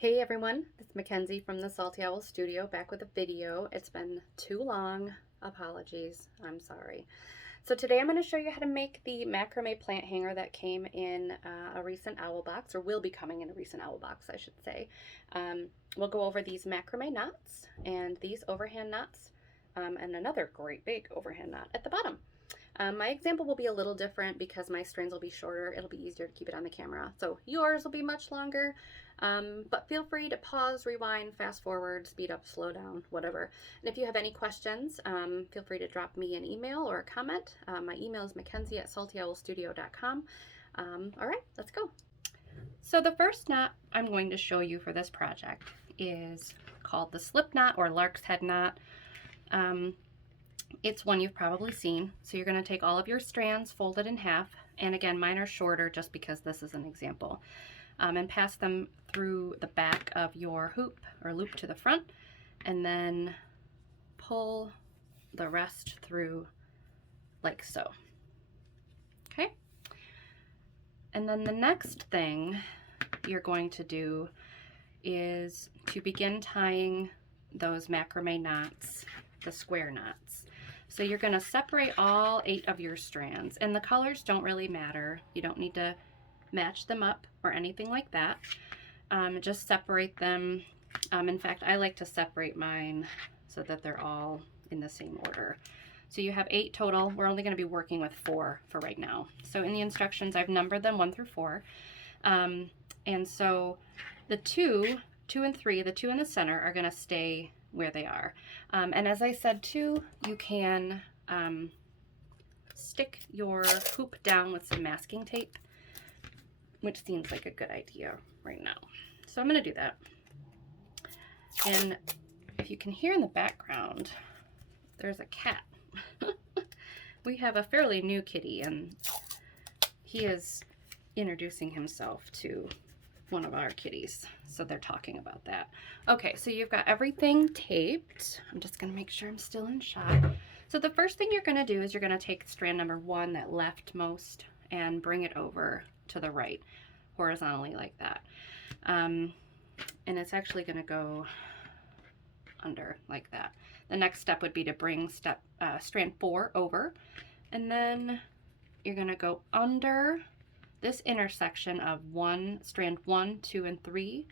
Hey everyone, it's Mackenzie from the Salty Owl Studio back with a video. It's been too long. Apologies. I'm sorry. So today I'm going to show you how to make the macrame plant hanger that came in a recent owl box, or will be coming in a recent owl box, I should say. We'll go over these macrame knots and these overhand knots and another great big overhand knot at the bottom. My example will be a little different because my strands will be shorter. It'll be easier to keep it on the camera. So yours will be much longer, but feel free to pause, rewind, fast forward, speed up, slow down, whatever. And if you have any questions, feel free to drop me an email or a comment. My email is mackenzie@saltyowlstudio.com. All right, let's go. So the first knot I'm going to show you for this project is called the slip knot or lark's head knot. It's one you've probably seen. So you're going to take all of your strands, fold it in half, and again, mine are shorter just because this is an example, and pass them through the back of your hoop or loop to the front, and then pull the rest through like so. Okay? And then the next thing you're going to do is to begin tying those macrame knots, the square knots. So you're going to separate all 8 of your strands, and the colors don't really matter. You don't need to match them up or anything like that. Just separate them. In fact, I like to separate mine so that they're all in the same order. So you have 8 total. We're only going to be working with 4 for right now. So in the instructions, I've numbered them 1 through 4. And so the 2 and 3, the 2 in the center are going to stay where they are. And as I said too, you can stick your hoop down with some masking tape, which seems like a good idea right now. So I'm going to do that. And if you can hear in the background, there's a cat. We have a fairly new kitty, and he is introducing himself to one of our kitties, so they're talking about that. Okay, so you've got everything taped. I'm just going to make sure I'm still in shot. So the first thing you're going to do is you're going to take strand number 1, that leftmost, and bring it over to the right horizontally like that. And it's actually going to go under like that. The next step would be to bring strand 4 over, and then you're going to go under this intersection of strand 1, 2, and 3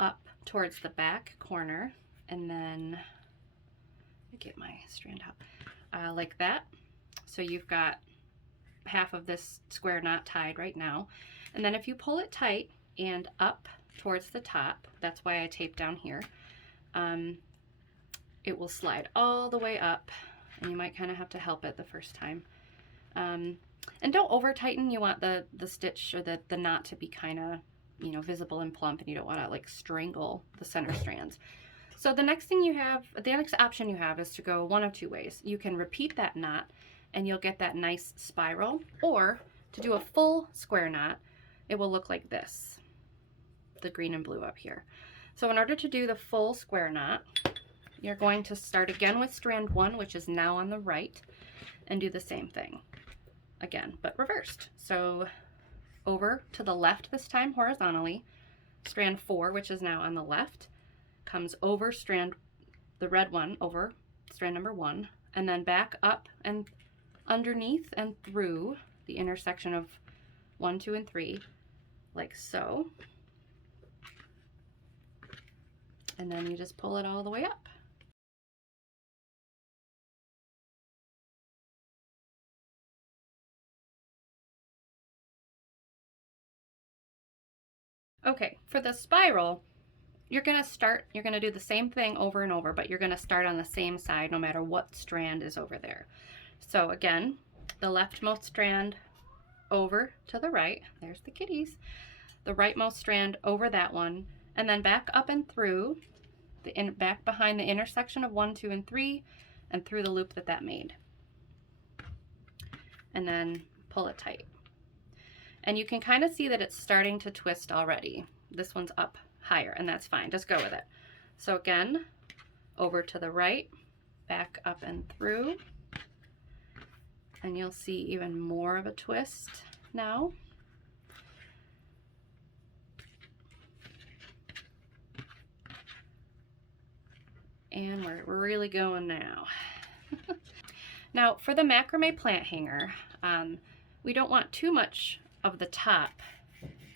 up towards the back corner, and then get my strand out like that. So you've got half of this square knot tied right now, and then if you pull it tight and up towards the top, that's why I taped down here, it will slide all the way up, and you might kind of have to help it the first time. And don't over tighten. You want the stitch or the knot to be kind of, you know, visible and plump, and you don't want to like strangle the center strands. So the next option you have is to go one of 2 ways. You can repeat that knot and you'll get that nice spiral, or to do a full square knot, it will look like this, the green and blue up here. So in order to do the full square knot, you're going to start again with strand 1, which is now on the right, and do the same thing again, but reversed. So over to the left this time horizontally, strand 4, which is now on the left, comes over the red one, over strand number 1, and then back up and underneath and through the intersection of 1, 2, and 3, like so. And then you just pull it all the way up. Okay, for the spiral, you're going to do the same thing over and over, but you're going to start on the same side no matter what strand is over there. So again, the leftmost strand over to the right, there's the kitties, the rightmost strand over that one, and then back up and through, back behind the intersection of 1, 2, and 3, and through the loop that made. And then pull it tight. And you can kind of see that it's starting to twist already. This one's up higher, and that's fine. Just go with it. So again, over to the right, back up and through, and you'll see even more of a twist now. And we're really going now. Now for the macrame plant hanger, we don't want too much of the top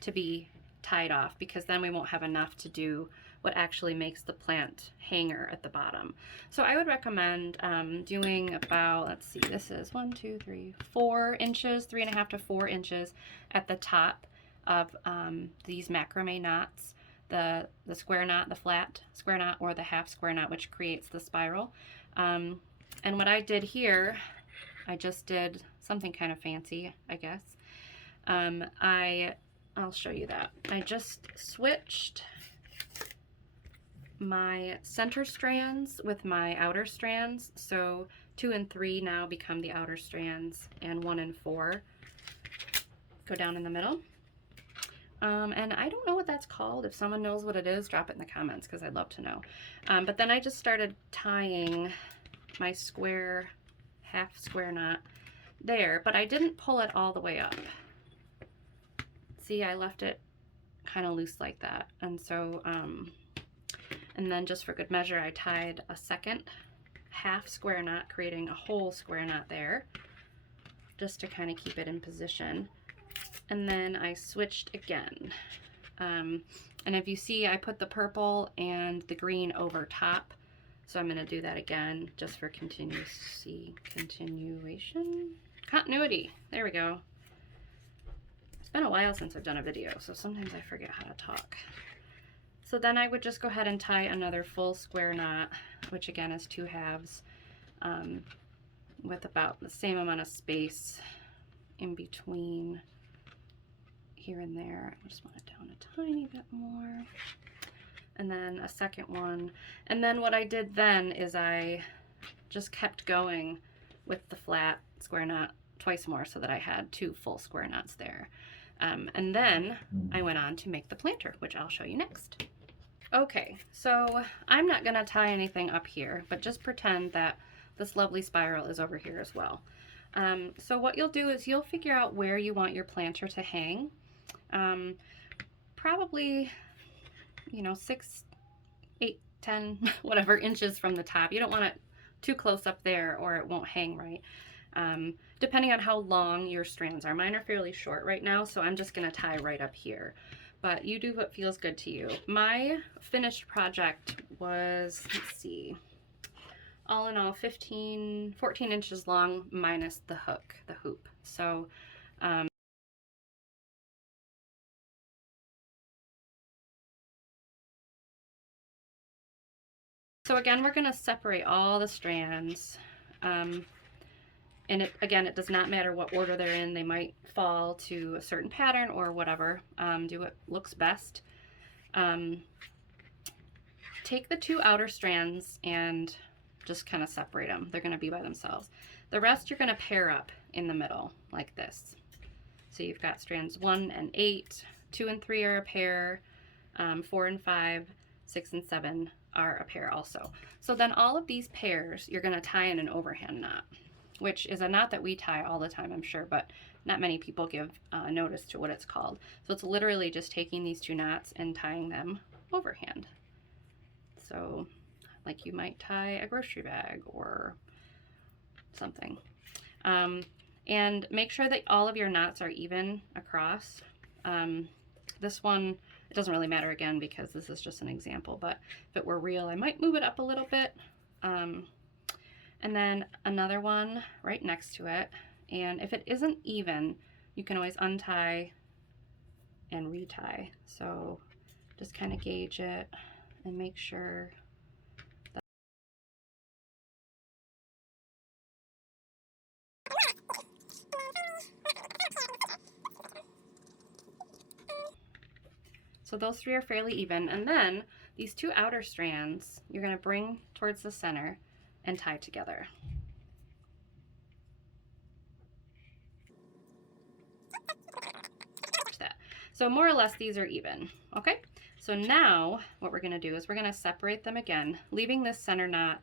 to be tied off, because then we won't have enough to do what actually makes the plant hanger at the bottom. So I would recommend doing about, let's see, this is 1, 2, 3, 4 inches, 3.5 to 4 inches at the top of these macrame knots, the square knot, the flat square knot, or the half square knot, which creates the spiral. And what I did here, I just did something kind of fancy, I guess. I'll show you that. I just switched my center strands with my outer strands. So 2 and 3 now become the outer strands, and 1 and 4 go down in the middle. And I don't know what that's called. If someone knows what it is, drop it in the comments, because I'd love to know. But then I just started tying my square, half square knot there, but I didn't pull it all the way up. See, I left it kind of loose like that. And so, and then just for good measure, I tied a second half square knot, creating a whole square knot there, just to kind of keep it in position. And then I switched again. And if you see, I put the purple and the green over top. So I'm going to do that again, just for continuity. Continuity. There we go. It's been a while since I've done a video, so sometimes I forget how to talk. So then I would just go ahead and tie another full square knot, which again is 2 halves, with about the same amount of space in between here and there. I just want it down a tiny bit more. And then a second one. And then what I did then is I just kept going with the flat square knot twice more, so that I had 2 full square knots there. And then I went on to make the planter, which I'll show you next. Okay, so I'm not gonna tie anything up here, but just pretend that this lovely spiral is over here as well. So what you'll do is you'll figure out where you want your planter to hang. Probably, you know, 6, 8, 10, whatever inches from the top. You don't want it too close up there or it won't hang right. Depending on how long your strands are. Mine are fairly short right now, so I'm just gonna tie right up here. But you do what feels good to you. My finished project was, let's see, all in all 14 inches long minus the hook, the hoop. So, so again, we're gonna separate all the strands. And it does not matter what order they're in. They might fall to a certain pattern or whatever. Do what looks best. Take the 2 outer strands and just kind of separate them. They're going to be by themselves. The rest you're going to pair up in the middle like this. So you've got strands 1 and 8, 2 and 3 are a pair, 4 and 5, 6 and 7 are a pair also. So then all of these pairs you're going to tie in an overhand knot, which is a knot that we tie all the time, I'm sure, but not many people give notice to what it's called. So it's literally just taking these 2 knots and tying them overhand. So like you might tie a grocery bag or something. And make sure that all of your knots are even across. This one, it doesn't really matter again because this is just an example, but if it were real, I might move it up a little bit. And then another one right next to it. And if it isn't even, you can always untie and retie. So just kind of gauge it and make sure that so those 3 are fairly even. And then these 2 outer strands, you're going to bring towards the center and tie together. So more or less these are even, okay? So now what we're gonna do is we're gonna separate them again, leaving this center knot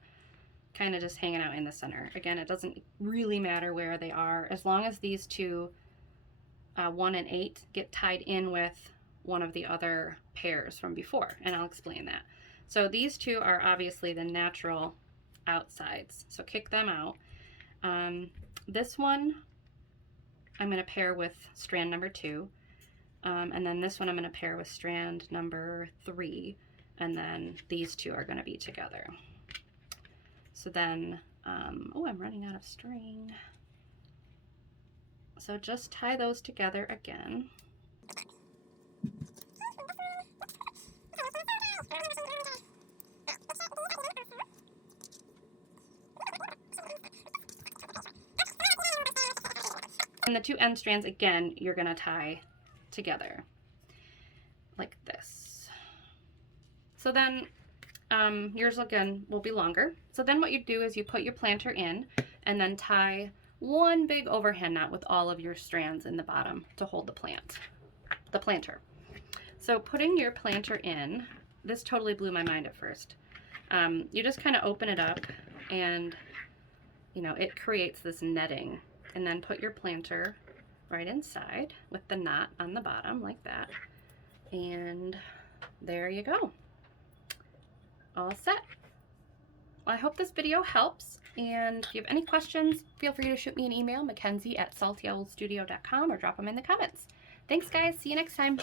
kind of just hanging out in the center. Again, it doesn't really matter where they are, as long as these 2, 1 and 8, get tied in with one of the other pairs from before, and I'll explain that. So these two are obviously the natural outsides, so kick them out. This one I'm going to pair with strand number 2, and then this one I'm going to pair with strand number 3, and then these two are going to be together. So then, oh, I'm running out of string. So just tie those together again. And the 2 end strands, again, you're going to tie together like this. So then yours again will be longer. So then what you do is you put your planter in and then tie one big overhand knot with all of your strands in the bottom to hold the planter. So putting your planter in, this totally blew my mind at first. You just kind of open it up and, you know, it creates this netting. And then put your planter right inside with the knot on the bottom like that. And there you go. All set. Well, I hope this video helps. And if you have any questions, feel free to shoot me an email, Mackenzie@saltyowlstudio.com, or drop them in the comments. Thanks, guys. See you next time.